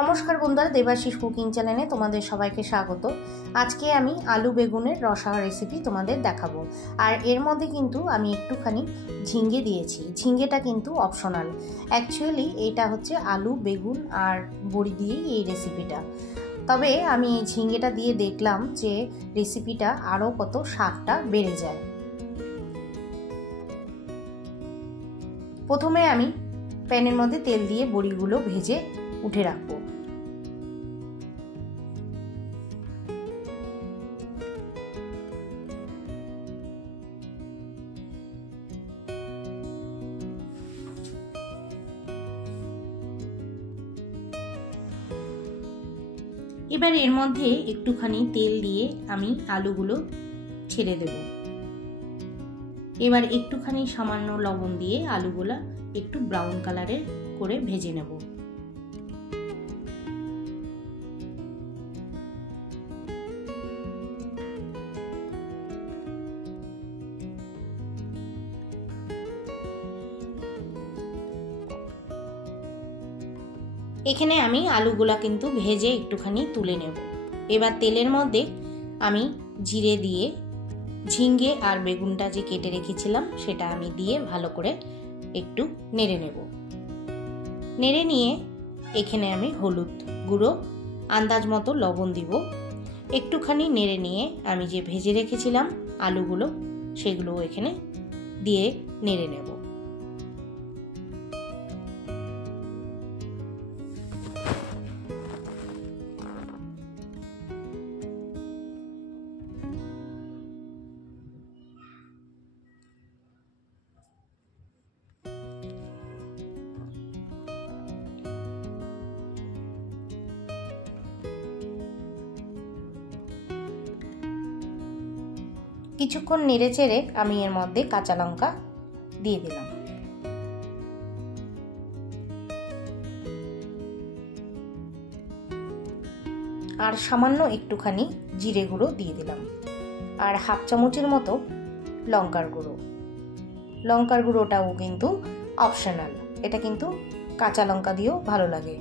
নমস্কার বন্ধুরা, দেবাশিস কুকিং চ্যানেলে তোমাদের সবাইকে স্বাগত। আজকে আমি আলু বেগুনের রসা রেসিপি তোমাদের দেখাবো। আর এর মধ্যে কিন্তু আমি একটুখানি ঝিঙ্গে দিয়েছি। ঝিঙ্গেটা কিন্তু অপশনাল। অ্যাকচুয়ালি এটা হচ্ছে আলু বেগুন আর বড়ি দিয়েই এই রেসিপিটা। তবে আমি এই ঝিঙ্গেটা দিয়ে দেখলাম যে রেসিপিটা আরও কত স্বাদটা বেড়ে যায়। প্রথমে আমি প্যানের মধ্যে তেল দিয়ে বড়িগুলো ভেজে উঠে রাখবো। এবার এর মধ্যে একটুখানি তেল দিয়ে আমি আলুগুলো ছেড়ে দেব। এবার একটুখানি সামান্য লবণ দিয়ে আলুগুলো একটু ব্রাউন কালারের করে ভেজে নেব। এখানে আমি আলুগুলা কিন্তু ভেজে একটুখানি তুলে নেব। এবার তেলের মধ্যে আমি জিরে দিয়ে ঝিঙ্গে আর বেগুনটা যে কেটে রেখেছিলাম সেটা আমি দিয়ে ভালো করে একটু নেড়ে নেব। নেড়ে নিয়ে এখানে আমি হলুদ গুঁড়ো আন্দাজ মতো লবণ দিব। একটুখানি নেড়ে নিয়ে আমি যে ভেজে রেখেছিলাম আলুগুলো সেগুলো এখানে দিয়ে নেড়ে নেব। কিছুক্ষণ নেড়ে চেড়ে আমি এর মধ্যে কাঁচা লঙ্কা দিয়ে দিলাম। আর সামান্য একটুখানি জিরে গুঁড়ো দিয়ে দিলাম। আর হাফ চামচের মতো লঙ্কার গুঁড়ো। লঙ্কার গুঁড়োটাও কিন্তু অপশনাল, এটা কিন্তু কাঁচা লঙ্কা দিয়েও ভালো লাগে।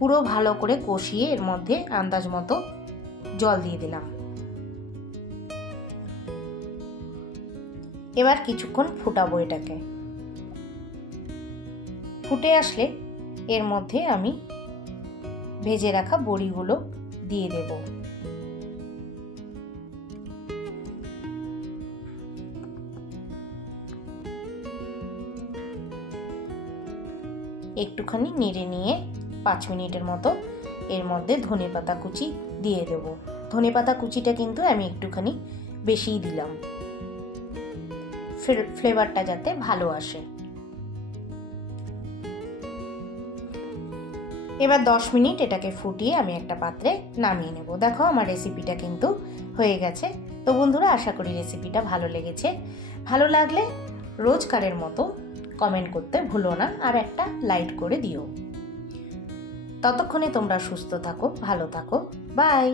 পুরো ভালো করে কষিয়ে এর মধ্যে আন্দাজ মতো জল দিয়ে দিলাম। এবার কিছুক্ষণ ফুটাবো এটাকে। ফুটে আসলে এর মধ্যে আমি ভেজে রাখা বড়িগুলো দিয়ে দেব। একটুখানি নেড়ে নিয়ে 5 মিনিটের মতো এর মধ্যে ধনেপাতা কুচি দিয়ে দেব। ধনেপাতা কুচিটা কিন্তু আমি একটুখানি বেশিই দিলাম, ফ্লেভারটা যাতে ভালো আসে। এবার 10 মিনিট এটাকে ফুটিয়ে আমি একটা পাত্রে নামিয়ে নেব। দেখো আমার রেসিপিটা কিন্তু হয়ে গেছে। তো বন্ধুরা, আশা করি রেসিপিটা ভালো লেগেছে। ভালো লাগলে রোজকারের মতো কমেন্ট করতে ভুলো না, আর একটা লাইক করে দিও। ততক্ষণে তোমরা সুস্থ থাকো, ভালো থাকো। বাই।